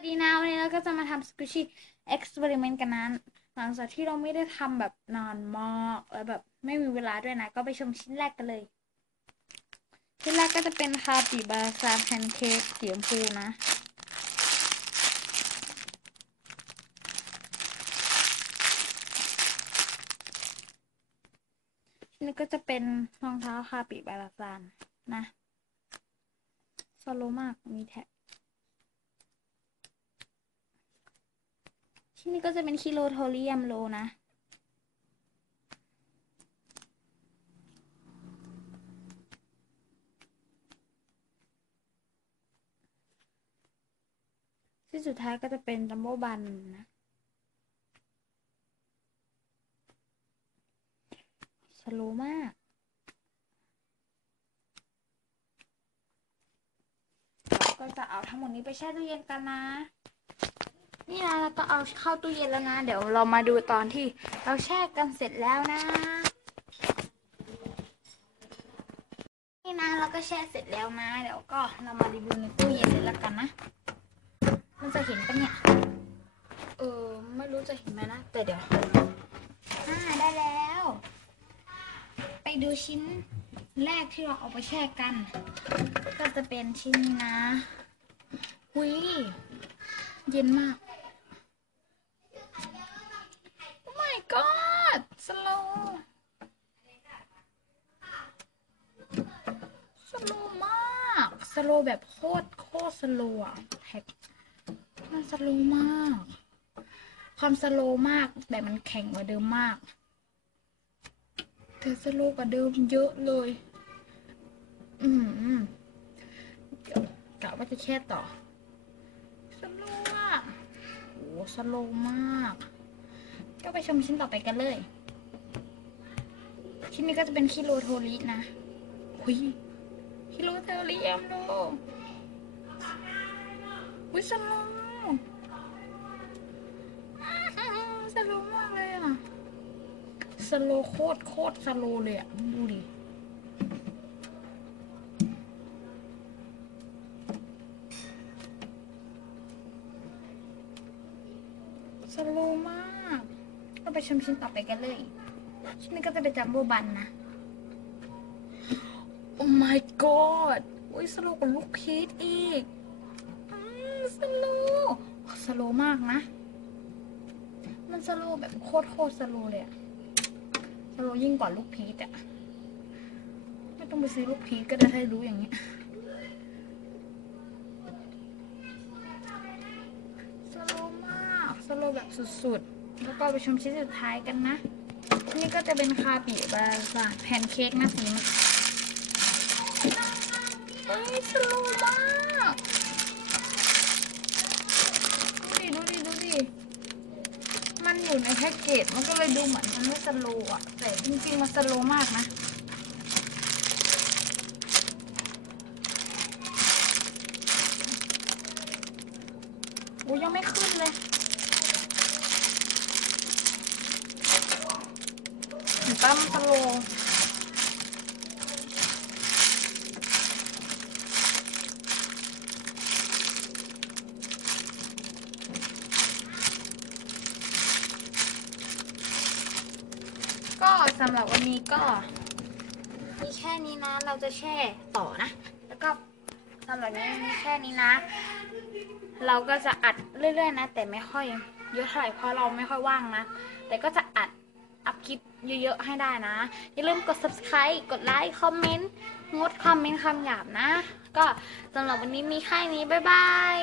วัสดีนะวันนี้เราก็จะมาทำส q ิ i ชี่เอ็กซ์เพร์เมนต์กันนะหลังจากที่เราไม่ได้ทำแบบนานมากแล้วแบบไม่มีเวลาด้วยนะ ก็ไปชมชิ้นแรกกันเลย ชิ้นแรกก็จะเป็นคาปิบาซาแพนเค้กสีชมพูนะ นี่ก็จะเป็นรองเท้าคาปิบาซานนะ สโลมากมีแท็ก ที่นี่ก็จะเป็นคิโลโทเรียมโลนะ ที่สุดท้ายก็จะเป็นจัมโบบันนะสโลมากก็จะเอาทั้งหมดนี้ไปแช่ตู้เย็นกันนะ นี่นะเราก็เอาเข้าตู้เย็นแล้วนะ เดี๋ยวเรามาดูตอนที่เราแช่กันเสร็จแล้วนะ นี่นะเราก็แช่เสร็จแล้วนะ เดี๋ยวก็เรามารีวิวในตู้เย็นเลยแล้วกันนะ มันจะเห็นปะเนี่ย เออไม่รู้จะเห็นไหมนะ แต่เดี๋ยวอ่าได้แล้ว ไปดูชิ้นแรกที่เราเอาไปแช่กัน ก็จะเป็นชิ้นนี้นะหุยเย็นมาก โอ้ my god ส โลสโลมากสโลแบบโคตรโคตรสโลอะแท็กมันสโลมาก ความสโลมากแต่มันแข็งกว่าเดิมมากแต่สโลกว่าเดิมเยอะเลย อืมเก๋วกะว่าจะแช่ต่อสโลอะโอ้สโลมาก ก็ไปชมชิ้นต่อไปกันเลย ชิ้นนี้ก็จะเป็นคิโลโทรินะหุยคิโลโทริแอมโลอุ้ยสโลสโลมากเลยอะสโลโคตรโคตรสโลเลยอะดูดิสโลมากก็ไปชมชิ้นต่อไปกันเลย นนี้ก็จะเป็นจัมโบ้บันนะ โอ้ my god อุ้ยสโลกว่าลูกพีชอีกอืมสโลสโลมากนะ มันสโลแบบโคตรโคตรสโลเลยอะสโลยิ่งกว่าลูกพีชอะไม่ต้องไปซื้อลูกพีชก็ได้ให้รู้อย่างเงี้ยสโลมาก สโลแบบสุดๆ แล้วก็ไปชมชิ้นสุดท้ายกันนะ นี่ก็จะเป็นคาปิบาซาแพนเค้กนะสีมันเฮ้ยสโลมากดูดิดูดิดูดิมันอยู่ในแพ็กเกจมันก็เลยดูเหมือนมันไม่สโลว์อะแต่จริงๆมันสโลมากนะโอ้ยังไม่ขึ้นเลย เห็นปะมันสโลก็สำหรับวันนี้ก็มีแค่นี้นะ เราจะแช่ต่อนะ แล้วก็สำหรับนี้มีแค่นี้นะ เราก็จะอัดเรื่อยๆนะ แต่ไม่ค่อยเยอะเท่าไหร่เพราะเราไม่ค่อยว่างนะ แต่ก็จะอัด อัพคลิปเยอะๆให้ได้นะ อย่าลืมกด subscribe กดไลค์คอมเมนต์งดคอมเมนต์คำหยาบนะ ก็สำหรับวันนี้มีแค่นี้ บ๊ายบาย